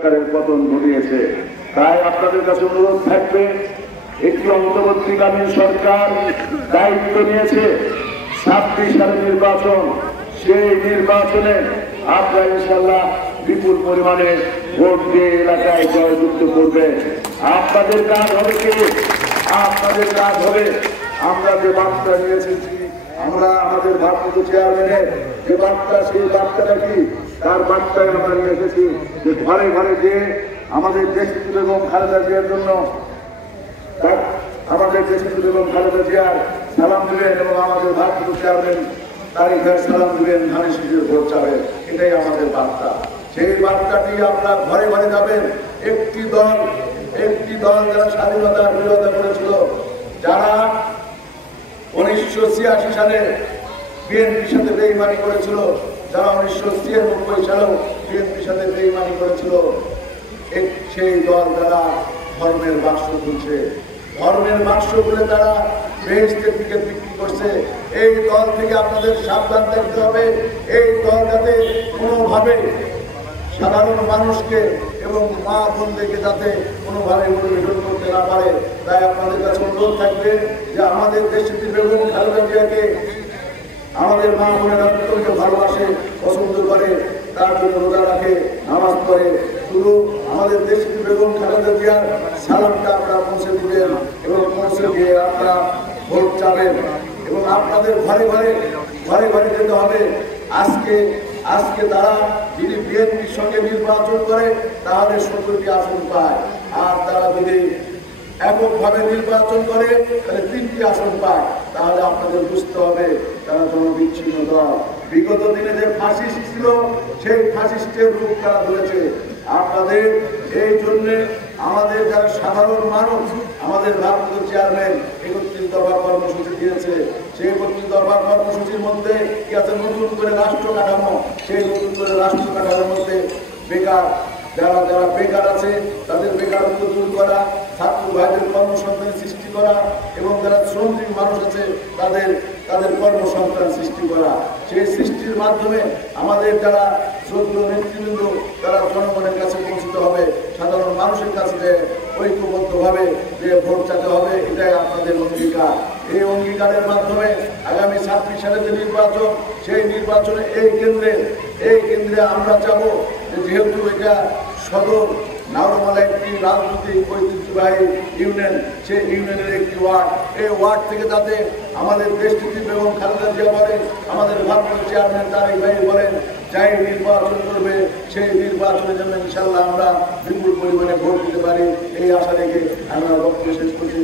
সরকারের পতন ঘটিয়েছে। তাই আপনাদের কাছে অনুরোধ থাকবে, একটি অন্তর্বর্তীকালীন সরকার দায়িত্ব নিয়েছে 26 সালের নির্বাচন, সেই নির্বাচনে আপনারা ইনশাআল্লাহ বিপুল পরিমাণে ভোট দিয়ে এলাকায় জয়যুক্ত করবে। আপনাদের কাজ হবে কি? আপনাদের কাজ হবে আমরা যে বার্তা নিয়ে এসেছি, আমরা আমাদের ভারপ্রাপ্ত চেয়ারম্যানের যে বার্তা, সেই বার্তাটা কি? তার বার্তায় আমরা নিয়ে এসেছি যে ঘরে ঘরে যে আমাদের দেশনেত্রী বেগম খালেদা জিয়ার জন্য আমাদের দেশনেত্রী বেগম খালেদা জিয়ার সালাম দিবেন এবং আমাদের ভারপ্রাপ্ত চেয়ারম্যান তারিখের সালাম দিবেন, ধানের শীষের ভোট চাবেন। এটাই আমাদের বার্তা। সেই বার্তাটি আপনারা ঘরে ঘরে যাবেন। একটি দল যারা স্বাধীনতার বিরোধিতা করেছিল, যারা 1986 সালে বিএনপির সাথে বেইমানি করেছিল, যারা 1993 সালেও বিএনপির সাথে বেইমানি করেছিল, সেই দল যারা ধর্মের বাক্স খুলছে, ধর্মের বাক্স খুলে তারা বেহেশতের দিকে বিক্রি করছে, এই দল থেকে আপনাদের সাবধান থাকতে হবে। এই দল যাতে কোনোভাবে সাধারণ মানুষকে এবং মা বোনদেরকে যাতে কোনোভাবে পরিবেশন করতে না পারে, তাই আপনাদের কাছে অনুরোধ থাকবে যে আমাদের দেশনেত্রী বেগম খালেদা জিয়াকে আমাদের মা বোনেরা অত্যন্ত ভালোবাসে, পছন্দ করে, তার জন্য রোজা রাখে, নামাজ পড়ে। শুধু আমাদের দেশনেত্রী বেগম খালেদা জিয়ার সালামটা আপনারা পৌঁছে দিবেন এবং পৌঁছে দিয়ে আপনারা ভোট চাবেন এবং আপনাদের ঘরে ঘরে যেতে হবে। আজকে তারা যদি বিএনপির সঙ্গে নির্বাচন করে তাহলে 17টি আসন পায়, আর তারা যদি এককভাবে নির্বাচন করে তাহলে 3টি আসন পায়। তাহলে আপনাদের বুঝতে হবে তারা জনবিচ্ছিন্ন দল। বিগত দিনে যে ফাঁসিস্ট ছিল, সেই ফাঁসিস্টের রূপ তারা ধরেছে। আপনাদের এই জন্যে আমাদের যারা সাধারণ মানুষ, আমাদের ভারপ্রাপ্ত চেয়ারম্যান 31 দফা কর্মসূচি দিয়েছে। সেই 31 দফা কর্মসূচির মধ্যে কি আছে? নতুন করে রাষ্ট্র কাঠামো। সেই নতুন করে রাষ্ট্র কাঠামোর মধ্যে যারা বেকার আছে তাদের বেকারত্ব দূর করা, ছাত্র ভাইদের কর্মসংস্থান সৃষ্টি করা এবং যারা শ্রমিক মানুষ আছে তাদের কর্মসংস্থান সৃষ্টি করা। সেই সৃষ্টির মাধ্যমে আমাদের যারা যোগ্য নেতৃবৃন্দ তারা জনগণের কাছে পৌঁছতে হবে, সাধারণ মানুষের কাছে ঐক্যবদ্ধভাবে যে ভোট চাইতে হবে। এটাই আপনাদের অঙ্গীকার। এই অঙ্গীকারের মাধ্যমে আগামী 26 সালে যে নির্বাচন, সেই নির্বাচনে এই কেন্দ্রে আমরা চাবো, যেহেতু এটা সদর নাওরমালা একটি রাজনৈতিক ঐতিহ্যবাহী ইউনিয়ন, সেই ইউনিয়নের একটি ওয়ার্ড, এই ওয়ার্ড থেকে যাতে আমাদের দেশনেত্রী বেগম খালেদা জিয়া বলেন, আমাদের ভারপ্রাপ্ত চেয়ারম্যান তারেক ভাই বলেন, যাই নির্বাচন করবে সেই নির্বাচনের জন্য ইনশাল্লাহ আমরা বিপুল পরিমাণে ভোট দিতে পারি, এই আশা রেখে আমরা বক্তব্য শেষ করছি।